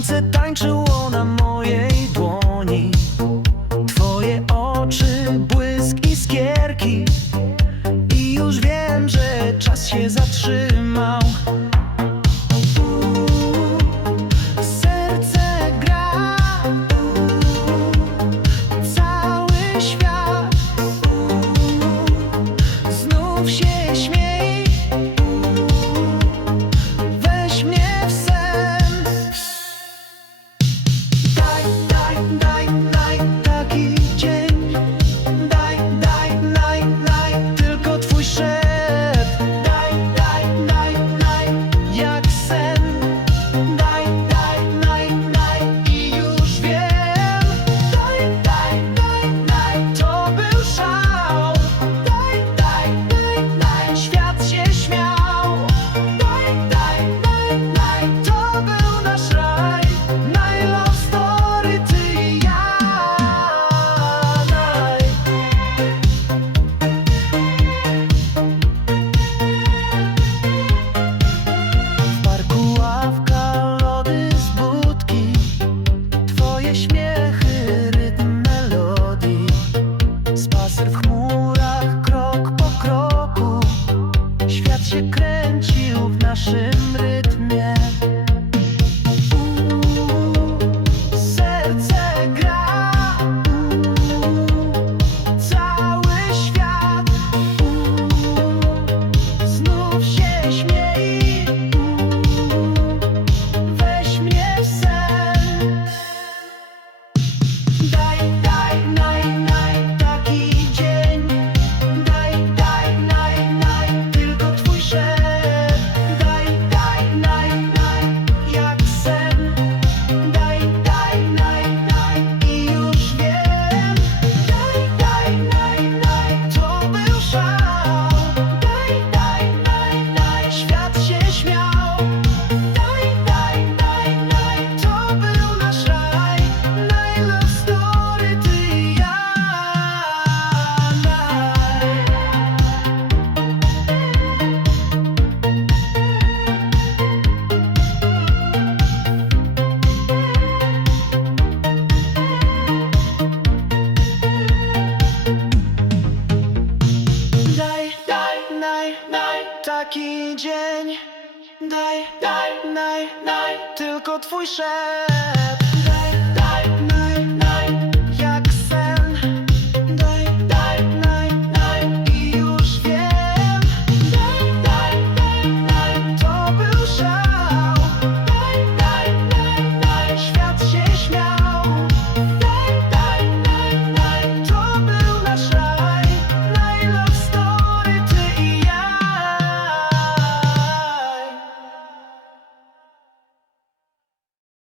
Słońce tańczyło na mojej dłoni. Twoje oczy, błysk i skierki. I już wiem, że czas się zatrzymał. for the Daj, daj, daj, daj tylko twój szept